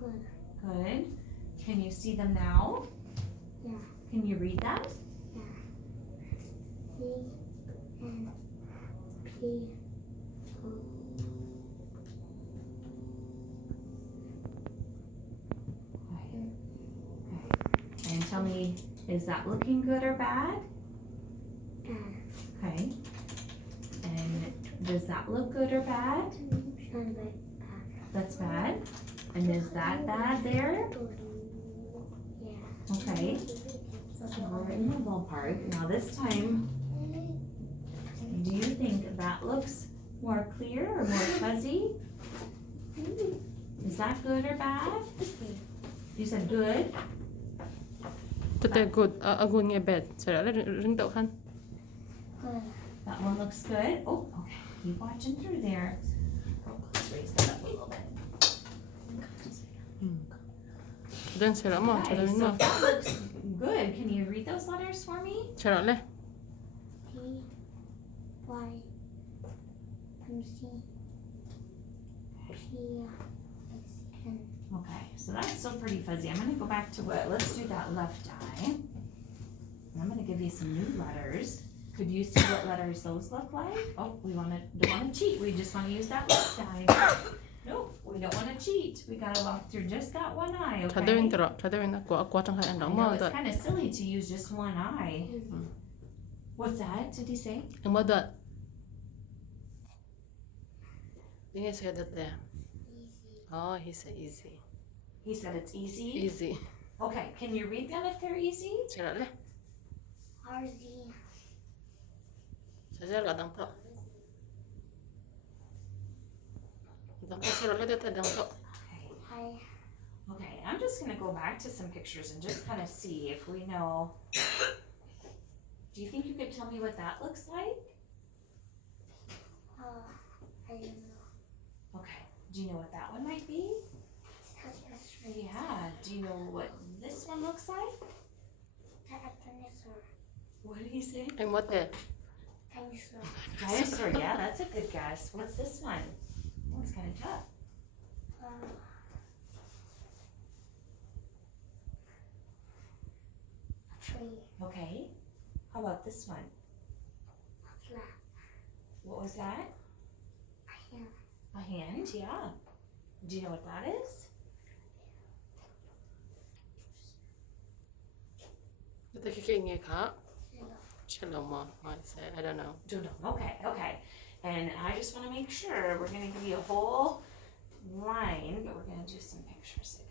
Good. Good. Can you see them now? Yeah. Can you read them? Yeah. C N P O. And tell me, is that looking good or bad? Okay. And does that look good or bad? That's bad. And is that bad there? Yeah. Okay. So we're in the middle part. Now this time, do you think that looks more clear or more fuzzy? Is that good or bad? You said good? Today good. Good nghe bad. Sẽ là rừng đậu khăn. That one looks good. Oh, okay. Keep watching through there. Let's raise that up a little bit. Then sẽ là mòn. Sẽ là Okay, so mòn. that looks good. Can you read those letters for me? Sẽ là lên. T Y M C P X N. Okay, so that's still pretty fuzzy. I'm gonna go back to what, let's do that left eye. And I'm gonna give you some new letters. Could you see what letters those look like? Oh, we don't wanna cheat. We just wanna use that left eye. Nope, we don't wanna cheat. We gotta walk through just that one eye, Trả đôi okay? intro. Trả đôi nó qua trong hai anh I đó know mơ it's rồi. kind of silly to use just one eye. What's that? Did he say? Anh mơ rồi. You can say that there. Easy. Oh, he said easy. He said it's easy. Easy. Okay, can you read them if they're easy? Sẽ là lên. R Z. Sẽ là đằng thọ. Đằng thọ sẽ là lên tới đằng thọ. Okay. I. Okay, I'm just gonna go back to some pictures and just kind of see if we know. Do you think you could tell me what that looks like? I don't know. Okay, do you know what that one might be? That's Yeah, do you know what this one looks like? dinosaur. What did he say? Anh mơ thế. Dinosaur. Dinosaur, yeah, that's a good guess. What's this one? That one's kind of tough. Tree. Okay, how about this one? Flat. What was that? Hand. A hand, yeah. Do you know what that is? Tôi cái nghe khá. Sẽ là mơ. I don't know. Don't know. Okay, okay. And I just want to make sure we're going to give you a whole line, but we're going to do some pictures again.